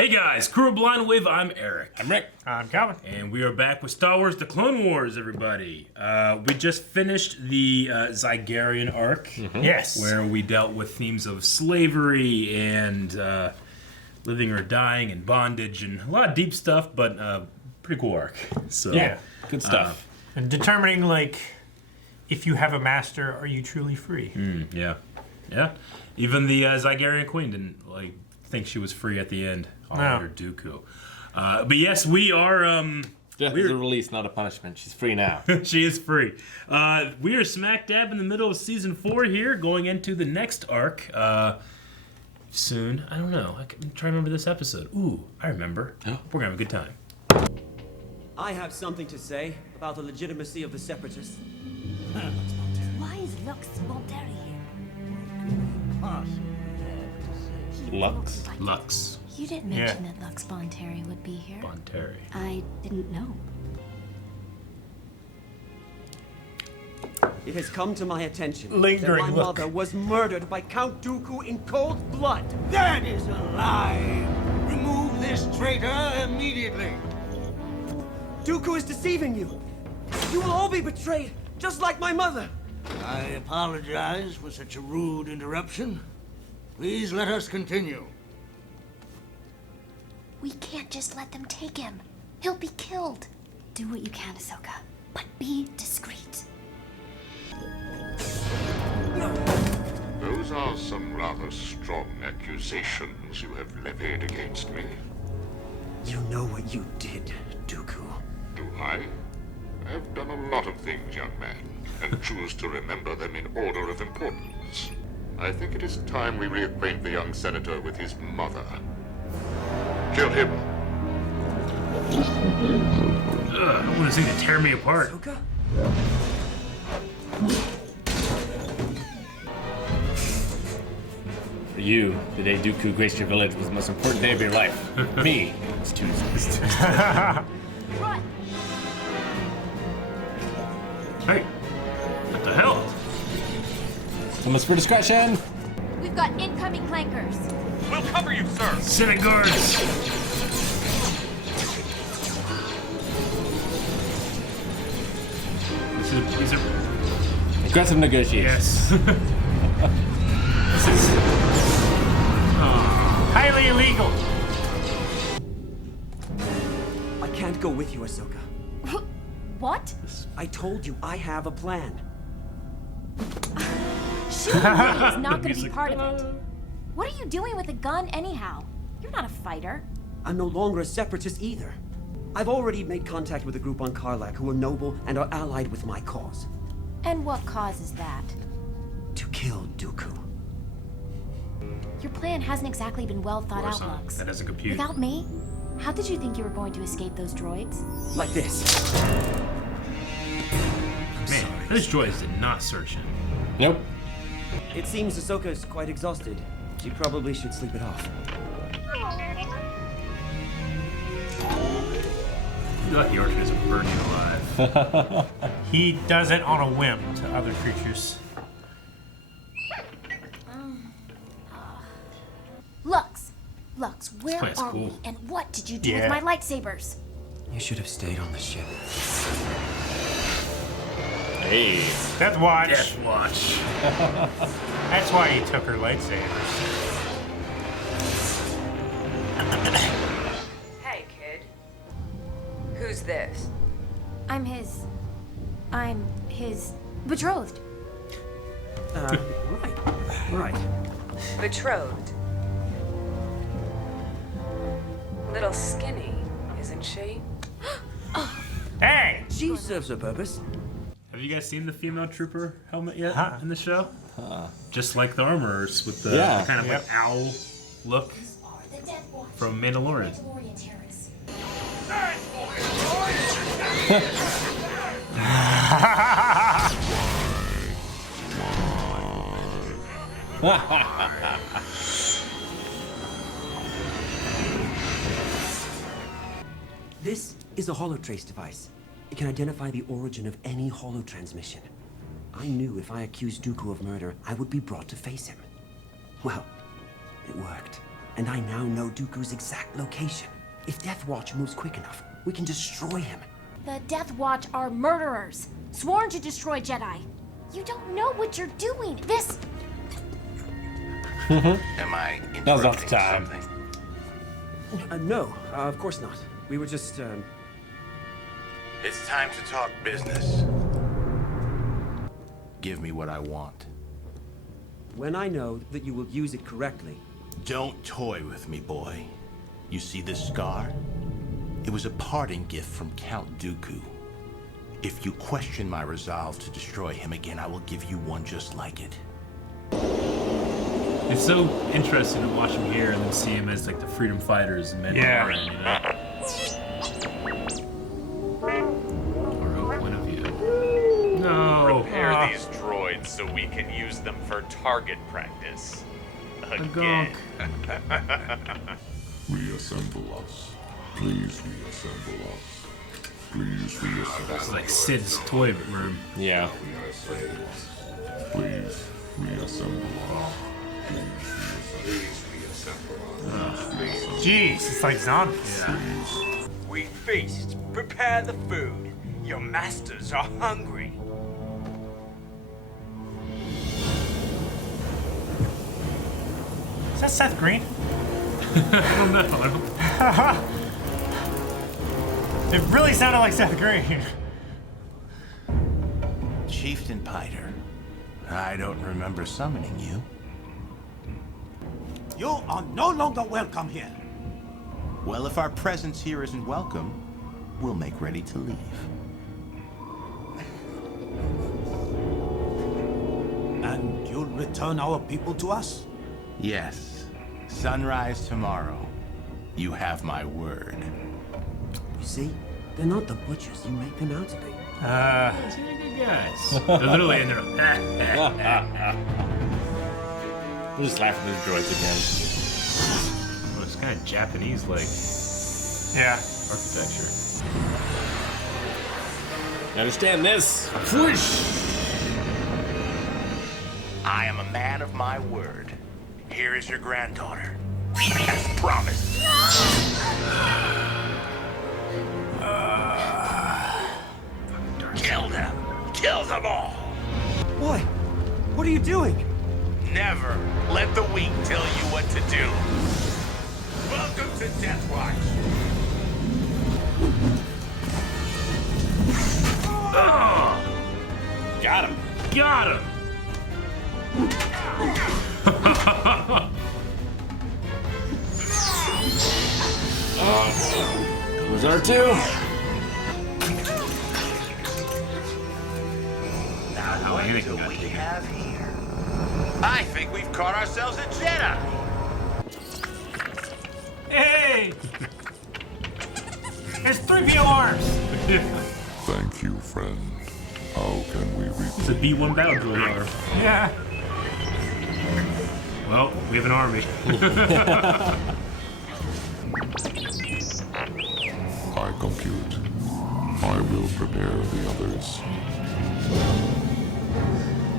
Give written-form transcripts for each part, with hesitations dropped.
Hey guys, Crew of Blind Wave, I'm Eric. I'm Rick. I'm Calvin. And we are back with Star Wars The Clone Wars, everybody. We just finished the Zygarian arc. Mm-hmm. Yes. Where we dealt with themes of slavery and living or dying and bondage and a lot of deep stuff, but pretty cool arc. So, Yeah, good stuff. And determining, like, if you have a master, are you truly free? Yeah. Even the Zygarian Queen didn't, like, think she was free at the end. Under Dooku. But yes, we are... Death is a release, not a punishment. She's free now. She is free. We are smack dab in the middle of season 4 here, going into the next arc soon. I don't know. I'm trying to remember this episode. Ooh, I remember. We're gonna have a good time. I have something to say about the legitimacy of the Separatists. Why is Lux Monteri here? Lux? Lux. You didn't mention that Lux Monteri would be here. Monteri. I didn't know. It has come to my attention Lingering that my look. mother was murdered by Count Dooku in cold blood. That is a lie! Remove this traitor immediately! Dooku is deceiving you. You will all be betrayed, just like my mother. I apologize for such a rude interruption. Please let us continue. We can't just let them take him. He'll be killed. Do what you can, Ahsoka, but be discreet. Those are some rather strong accusations you have levied against me. You know what you did, Dooku. Do I? I've done a lot of things, young man, and choose to remember them in order of importance. I think it is time we reacquaint the young senator with his mother. Kill him. I want to see to tear me apart. Ahsoka? For you, the day Dooku graced your village was the most important day of your life. Me, it's Tuesday. Run! Hey, what the hell? Almost for discretion. We've got incoming clankers. We'll cover you, sir. Senate guards. These are Aggressive negotiations. yes. This is Highly illegal. I can't go with you, Ahsoka. What? I told you I have a plan. Shooting is not going to be music. part of it. What are you doing with a gun anyhow? You're not a fighter. I'm no longer a separatist either. I've already made contact with a group on Carlac who are noble and are allied with my cause. And what causes that? To kill Dooku. Your plan hasn't exactly been well thought out, Coruscant. Lux. That doesn't compute. Without me, how did you think you were going to escape those droids? Like this. Man, those droids did not search him. Nope. It seems Ahsoka's quite exhausted. She probably should sleep it off. You lucky Orchard doesn't burn you alive. He does it on a whim to other creatures. Lux, where plan's are cool. we? And what did you do Yeah. with my lightsabers? You should have stayed on the ship. Hey. Death Watch. Death Watch. That's why he took her lightsabers. Hey, kid. Who's this? I'm his betrothed. Right. Betrothed. Little skinny, isn't she? Hey! She serves her purpose. Have you guys seen the female trooper helmet yet Huh. in the show? Just like the armorers with the, Yeah. the kind of Yep. like owl look from Mandalorian. This is a holotrace device. It can identify the origin of any holo-transmission. I knew if I accused Dooku of murder, I would be brought to face him. Well, it worked. And I now know Dooku's exact location. If Death Watch moves quick enough, we can destroy him. The Death Watch are murderers, sworn to destroy Jedi. You don't know what you're doing. This... Am I interrupting That was off the time. something? No, of course not. We were just, It's time to talk business. Give me what I want. when I know that you will use it correctly. Don't toy with me, boy. You see this scar? It was a parting gift from Count Dooku. If you question my resolve to destroy him again, I will give you one just like it. It's so interesting to watch him here and then see him as like the freedom fighters and Mandalorian, you know? Or her point of view. No. Prepare these droids so we can use them for target practice. Again. Reassemble us. Please reassemble us. Please reassemble It's like Sid's toy room. Yeah. Please reassemble us. Jeez, it's like zombies. We feast. Prepare the food. Your masters are hungry. Is that Seth Green? I don't know. It really sounded like Seth Green. Chieftain Piter, I don't remember summoning you. You are no longer welcome here. Well, if our presence here isn't welcome, we'll make ready to leave. And you'll return our people to us? Yes. Sunrise tomorrow. You have my word. You see, they're not the butchers you make them out to be. These are good guys. They're literally in there. We'll just laugh at those droids again. Oh, it's kind of Japanese like Yeah. architecture. Understand this? I am a man of my word. Here is your granddaughter. As promised. Kill them. Kill them all. Boy, what are you doing? Never let the weak tell you what to do. Welcome to Death Watch. Got him. Got him. Where's R2? Now, anything who do got we taken. have here? I think we've caught ourselves a Jedi. Hey! There's 3PO arms! Thank you, friend. How can we It's a repay? B1 battle droid arm. Yeah. Well, we have an army. I compute. I will prepare the others.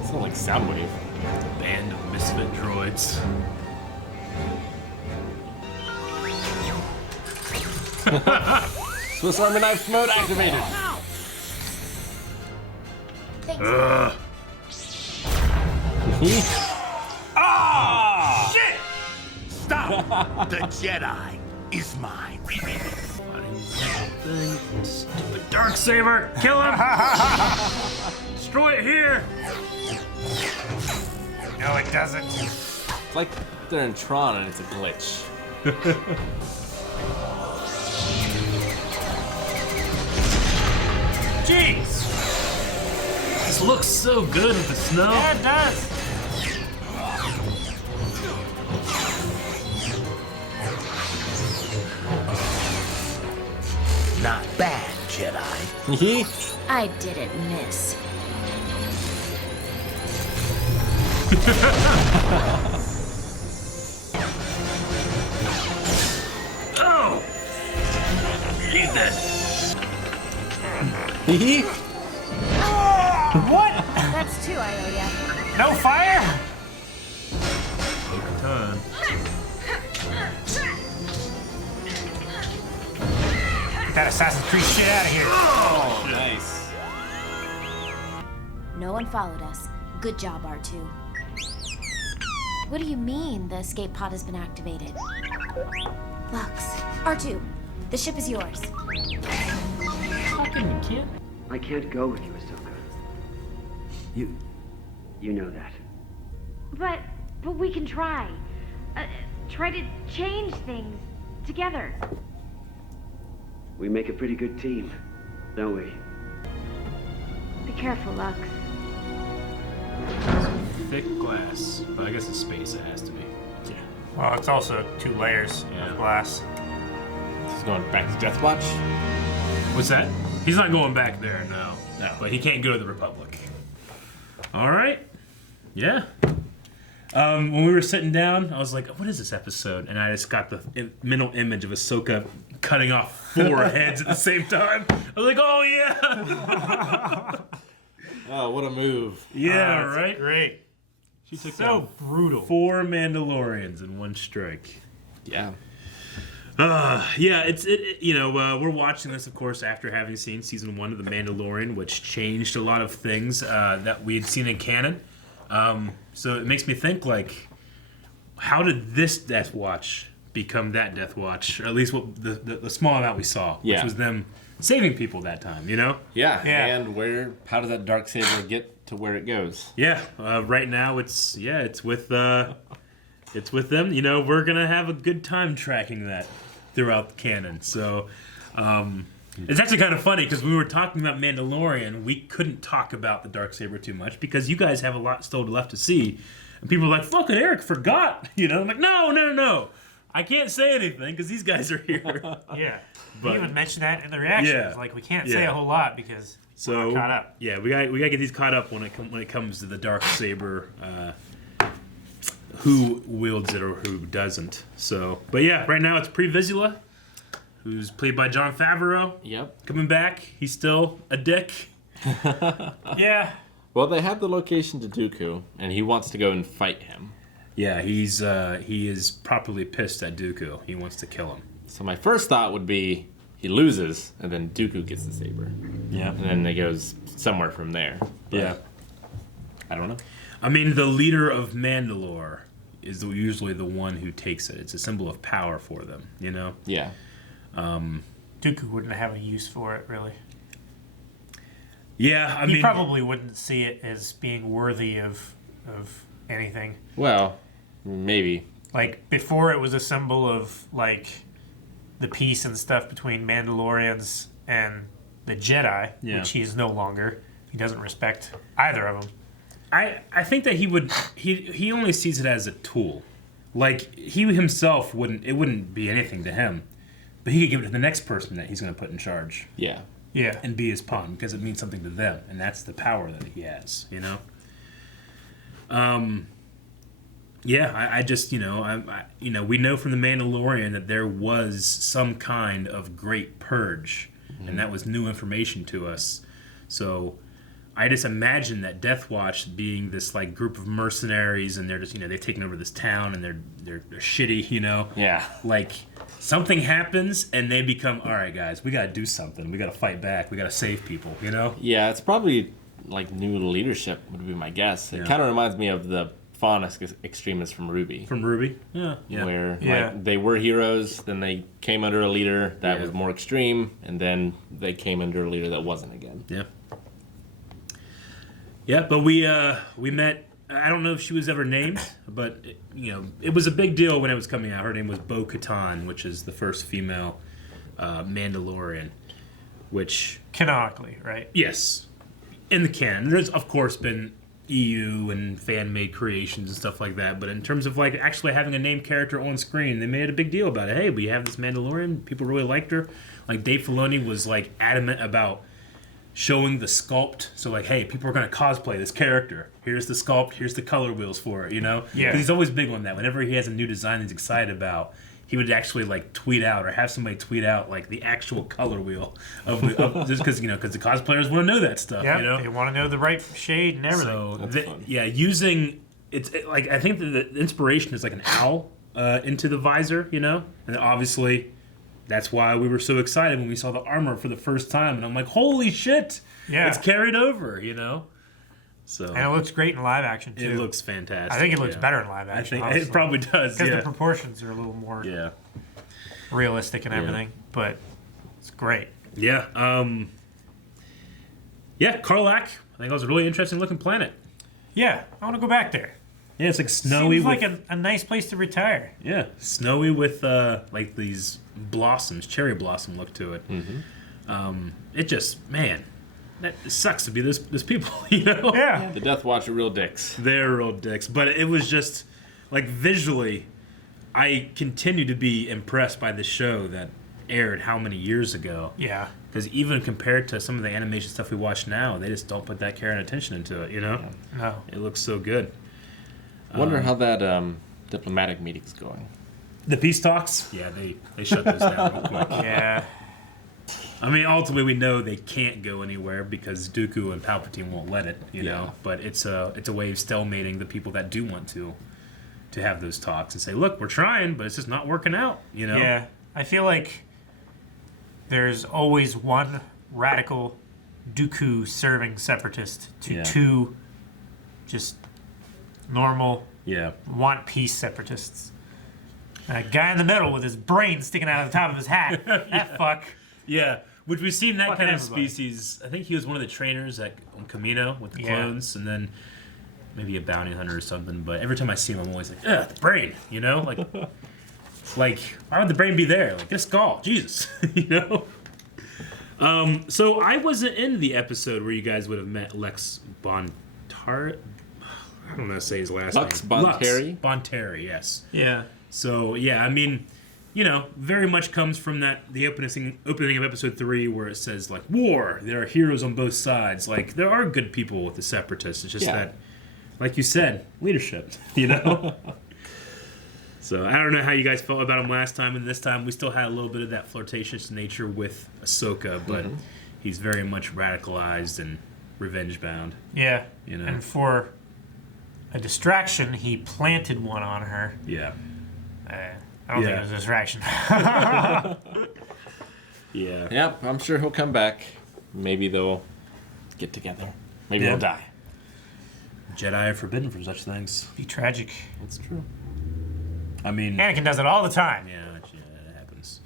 It's not like Soundwave. Band of misfit droids. Swiss Army knife mode activated. Thanks. Ah! Shit! Stop! The Jedi is mine. Stupid Darksaber! Kill him! Destroy it here! No, it doesn't. It's like they're in Tron and it's a glitch. Jeez! This looks so good with the snow. Yeah, it does. Not bad, Jedi. I didn't miss. Oh! He's dead. What? That's two I owe ya. No fire? Take your time. that Assassin's Creed shit out of here. Oh, nice. No one followed us. Good job, R2. What do you mean the escape pod has been activated? Lux, R2, the ship is yours. Fucking kid. I can't go with you, Ahsoka. You know that. But we can try. Try to change things together. We make a pretty good team, don't we? Be careful, Lux. Thick glass, but I guess it's space. It has to be. Yeah. Well, it's also 2 layers of glass. He's going back to Death Watch. What's that? He's not going back there, no. But he can't go to the Republic. All right. Yeah. When we were sitting down, I was like, what is this episode? And I just got the mental image of Ahsoka cutting off 4 heads at the same time. I was like, oh, yeah. Oh, what a move. Yeah, right? Great. She took so brutal. 4 Mandalorians in one strike. Yeah. Yeah, we're watching this, of course, after having seen season 1 of The Mandalorian, which changed a lot of things that we had seen in canon. So it makes me think, like, how did this Death Watch become that Death Watch? Or at least what the small amount we saw, which was them saving people that time, you know? Yeah. And how does that Darksaber get to where it goes? Yeah. Right now it's with them. You know, we're gonna have a good time tracking that throughout the canon. So it's actually kind of funny because when we were talking about Mandalorian, we couldn't talk about the Darksaber too much because you guys have a lot still left to see. And people were like, fucking Eric forgot. You know, I'm like, no. I can't say anything because these guys are here. Yeah. But, we even mentioned that in the reactions. Yeah. Like, we can't say a whole lot because we're not caught up. Yeah, we got to get these caught up when it comes to the Darksaber, who wields it or who doesn't. So, but yeah, right now it's Pre Vizsla, who's played by Jon Favreau. Yep. Coming back. He's still a dick. Yeah. Well, they have the location to Dooku, and he wants to go and fight him. Yeah, he is properly pissed at Dooku. He wants to kill him. So my first thought would be he loses, and then Dooku gets the saber. Yeah. And then it goes somewhere from there. But Yeah. I don't know. I mean, the leader of Mandalore is usually the one who takes it. It's a symbol of power for them, you know? Yeah. Dooku wouldn't have a use for it, really. Yeah, I he mean... probably wouldn't see it as being worthy of anything. Well, maybe. Like, before it was a symbol of, like, the peace and stuff between Mandalorians and the Jedi, which he is no longer. He doesn't respect either of them. I think that he only sees it as a tool. Like, he himself wouldn't be anything to him. But he could give it to the next person that he's going to put in charge. Yeah. Yeah. And be his pawn because it means something to them. And that's the power that he has, you know? Yeah, I just, we know from The Mandalorian that there was some kind of great purge. Mm-hmm. And that was new information to us. So I just imagine that Death Watch being this, like, group of mercenaries and they're just, they've taken over this town and they're shitty, you know? Yeah. Like, something happens and they become, all right, guys, we got to do something. We got to fight back. We got to save people, you know? Yeah, it's probably, like, new leadership would be my guess. It kind of reminds me of the Faunus extremists from Ruby. From Ruby? Yeah. Where like, they were heroes, then they came under a leader that was more extreme, and then they came under a leader that wasn't again. Yeah. Yeah, but we met. I don't know if she was ever named, but it was a big deal when it was coming out. Her name was Bo-Katan, which is the first female Mandalorian. Which canonically, right? Yes, in the canon. There's of course been EU and fan-made creations and stuff like that, but in terms of like actually having a named character on screen, they made a big deal about it. Hey, we have this Mandalorian. People really liked her. Like Dave Filoni was like adamant about showing the sculpt. So like, hey, people are going to cosplay this character. Here's the sculpt. Here's the color wheels for it, you know? Yeah. Because he's always big on that. Whenever he has a new design he's excited about, he would actually like tweet out or have somebody tweet out like the actual color wheel of just because because the cosplayers want to know that stuff. Yeah, you know? They want to know the right shade and everything. So using like I think that the inspiration is like an owl into the visor, and obviously that's why we were so excited when we saw the armor for the first time. And I'm like, holy shit! Yeah. It's carried over, So And it looks great in live action, too. It looks fantastic. I think it looks better in live action, I think it probably does, Because the proportions are a little more realistic and everything. But it's great. Yeah. Carlac. I think that was a really interesting looking planet. Yeah, I want to go back there. Yeah, it's like snowy. Seems like a nice place to retire. Yeah, snowy with like these blossoms, cherry blossom look to it. It just, man, that sucks to be this people, Yeah. The Death Watch are real dicks. They're real dicks, but it was just like visually, I continue to be impressed by the show that aired how many years ago. Yeah. Because even compared to some of the animation stuff we watch now, they just don't put that care and attention into it, No. It looks so good. Wonder how that diplomatic meeting's going. The peace talks? Yeah, they shut those down real quick. Yeah. I mean, ultimately, we know they can't go anywhere because Dooku and Palpatine won't let it, you know. But it's a way of stalemating the people that do want to have those talks and say, look, we're trying, but it's just not working out, Yeah. I feel like there's always one radical Dooku serving separatist to two just normal want peace separatists. A guy in the middle with his brain sticking out of the top of his hat. That fuck. Yeah, which we've seen that Fucking kind of everybody. species. I think he was one of the trainers on Kamino with the clones, and then maybe a bounty hunter or something. But every time I see him, I'm always like, ugh, the brain, like, why would the brain be there? Like, get a skull, Jesus, So I wasn't in the episode where you guys would have met Lex Bontar. I don't know how to say his last Lux name. Bonteri? Lux Bonteri, yes. Yeah. So, yeah, I mean, very much comes from the opening of episode 3 where it says, like, war, there are heroes on both sides. Like, there are good people with the Separatists. It's just that, like you said, leadership, So, I don't know how you guys felt about him last time, and this time we still had a little bit of that flirtatious nature with Ahsoka, but he's very much radicalized and revenge-bound. Yeah. And for a distraction, he planted one on her. Yeah. I don't think it was a distraction. Yeah. Yep, I'm sure he'll come back. Maybe they'll get together. Maybe they'll die. Jedi are forbidden from such things. Be tragic. That's true. I mean, Anakin does it all the time. Yeah, it happens.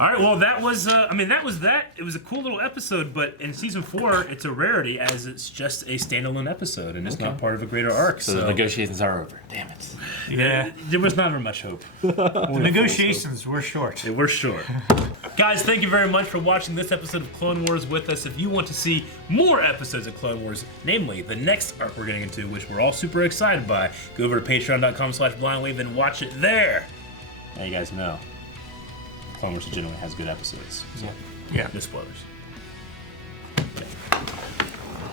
All right, well, that was that. It was a cool little episode, but in season 4, it's a rarity as it's just a standalone episode and it's not part of a greater arc. So the negotiations are over. Damn it. Yeah. There was not very much hope. The negotiations were short. They were short. Guys, thank you very much for watching this episode of Clone Wars with us. If you want to see more episodes of Clone Wars, namely the next arc we're getting into, which we're all super excited by, go over to patreon.com/blindwave and watch it there. Now you guys know Clone Wars generally has good episodes. So, Yeah. no spoilers.